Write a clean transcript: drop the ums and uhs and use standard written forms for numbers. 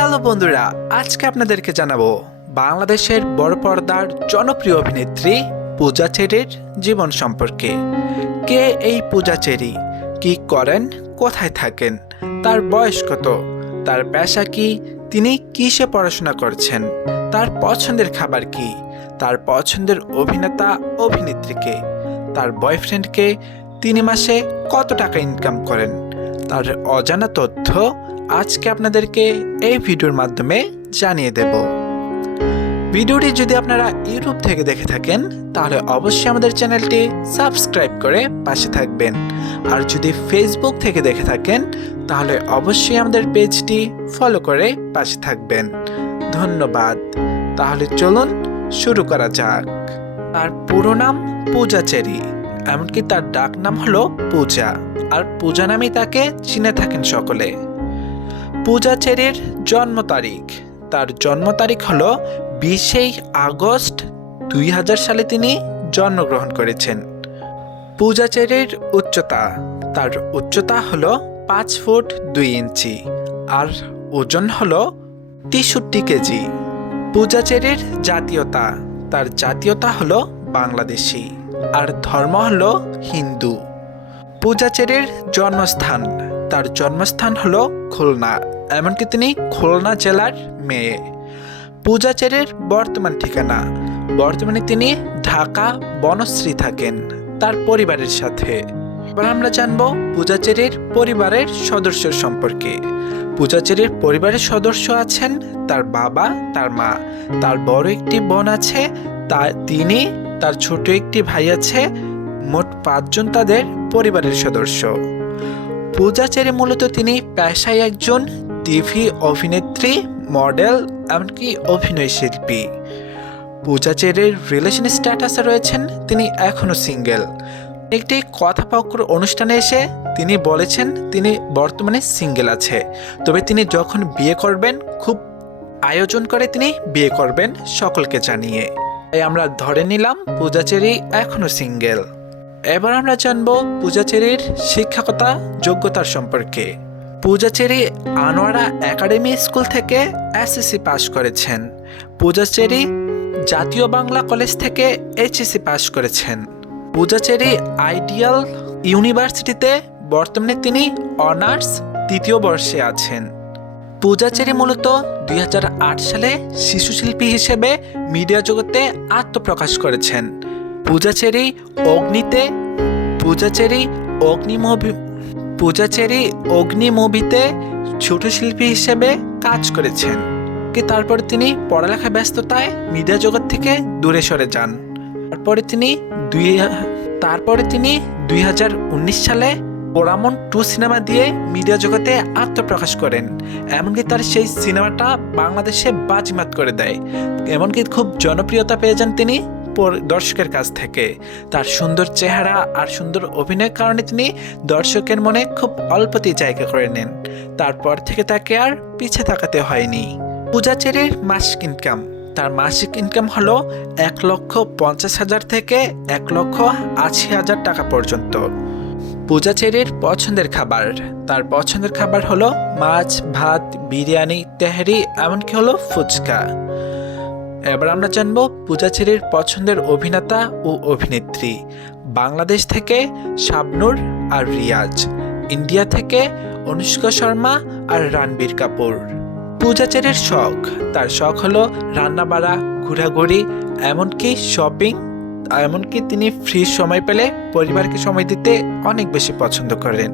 Hello বন্ধুরা, আজকে আপনাদেরকে জানাবো বাংলাদেশের বড় পর্দার জনপ্রিয় অভিনেত্রী পূজা চেরির জীবন সম্পর্কে। কে এই পূজা চেরি, কি করেন, কোথায় থাকেন, তার বয়স কত, তার পেশা কি, তিনি কিসে পড়াশোনা করছেন, তার পছন্দের খাবার কি, তার পছন্দের অভিনেতা অভিনেত্রীকে, তার বয়ফ্রেন্ডকে, তিনি মাসে কত টাকা ইনকাম করেন, তার অজানা তথ্য আজকে আপনাদেরকে এই ভিডিওর মাধ্যমে জানিয়ে দেব। ভিডিওটি যদি আপনারা ইউটিউব থেকে দেখে থাকেন তাহলে অবশ্যই আমাদের চ্যানেলটি সাবস্ক্রাইব করে পাশে থাকবেন, আর যদি ফেসবুক থেকে দেখে থাকেন তাহলে অবশ্যই আমাদের পেজটি ফলো করে পাশে থাকবেন। ধন্যবাদ। তাহলে চলুন শুরু করা যাক। তার পুরো নাম পূজা চেরি, এমনকি তার ডাক নাম হলো পূজা, আর পূজা নামেই তাকে চিনে থাকেন সকলে। পূজা চেরির জন্ম তারিখ, তার জন্ম তারিখ হলো 20 আগস্ট 2000 সালে তিনি জন্মগ্রহণ করেছেন। পূজা চেরির উচ্চতা, তার উচ্চতা হলো 5 ফুট 2 ইঞ্চি, আর ওজন হলো 63 কেজি। পূজা চেরির জাতীয়তা, তার জাতীয়তা হলো বাংলাদেশি, আর ধর্ম হলো হিন্দু। পূজা চেরির জন্মস্থান, তার জন্মস্থান হলো খুলনা, এমনকি তিনি খুলনা জেলার মেয়ে। পূজা চেরির বর্তমান ঠিকানা, বর্তমানে তিনি ঢাকা বনশ্রী থাকেন তার পরিবারের সাথে। এবার আমরা জানবো পূজা চেরির পরিবারের সদস্য সম্পর্কে। পূজা চেরির পরিবারের সদস্য আছেন তার বাবা, তার মা, তার বড় একটি বোন আছে, তিনি, তার ছোট একটি ভাই আছে। মোট 5 জন তাদের পরিবারের সদস্য। পূজা চেরি মূলত তিনি পেশায় একজন টিভি অভিনেত্রী, মডেল, এমনকি অভিনয় শিল্পী। পূজা চেরির রিলেশন স্ট্যাটাসে রয়েছেন তিনি এখনো সিঙ্গেল। একটি কথাবার্তার অনুষ্ঠানে এসে তিনি বলেছেন তিনি বর্তমানে সিঙ্গেল আছে, তবে তিনি যখন বিয়ে করবেন খুব আয়োজন করে তিনি বিয়ে করবেন সকলকে জানিয়ে। তাই আমরা ধরে নিলাম পূজা চেরি এখনো সিঙ্গেল। এবার আমরা জানবো পূজা চেরির শিক্ষাগত যোগ্যতার সম্পর্কে। পূজা চেরি আনোয়ারা একাডেমি স্কুল থেকে এসএসসি পাস করেছেন। পূজা চেরি জাতীয় বাংলা কলেজ থেকে এইচএসসি পাস করেছেন। পূজা চেরি আইডিয়াল ইউনিভার্সিটিতে বর্তমানে তিনি অনার্স 3য় বর্ষে আছেন। পূজা চেরি মূলত 2008 সালে শিশু শিল্পী হিসেবে মিডিয়া জগতে আত্মপ্রকাশ করেছেন। পূজা চেরি অগ্নি মুভিতে ছোট শিল্পী হিসেবে কাজ করেছেন। তারপরে তিনি পড়ালেখা ব্যস্ততায় মিডিয়া জগৎ থেকে দূরে সরে যান। তারপরে তিনি 2019 সালে পোরামন 2 সিনেমা দিয়ে মিডিয়া জগতে আত্মপ্রকাশ করেন। এমনকি তার সেই সিনেমাটা বাংলাদেশে বাজিমাত করে দেয়, এমনকি খুব জনপ্রিয়তা পেয়ে যান তিনি দর্শকের কাছ থেকে। তার সুন্দর চেহারা আর সুন্দর অভিনয়ের কারণে তিনি দর্শকের মনে খুব অল্পতেই জায়গা করে নেন। তারপর থেকে তাকে আর পিছে তাকাতে হয়নি। পূজা চেরির মাসিক ইনকাম, তার মাসিক ইনকাম হলো 1,50,000 থেকে 1,80,000 টাকা পর্যন্ত। পূজা চেরির পছন্দের খাবার, তার পছন্দের খাবার হলো মাছ, ভাত, বিরিয়ানি, তেহারি, এমনকি হলো ফুচকা। এবার আমরা জানবো পূজা চেরির পছন্দের অভিনেতা ও অভিনেত্রী। বাংলাদেশ থেকে শাবনূর আর রিয়াজ, ইন্ডিয়া থেকে অনুষ্কা শর্মা আর রণবীর কাপুর। পূজা চেরির শখ, তার শখ হলো রান্নাবাড়া, ঘোরাঘুরি, এমনকি শপিং, এমনকি তিনি ফ্রি সময় পেলে পরিবারকে সময় দিতে অনেক বেশি পছন্দ করেন।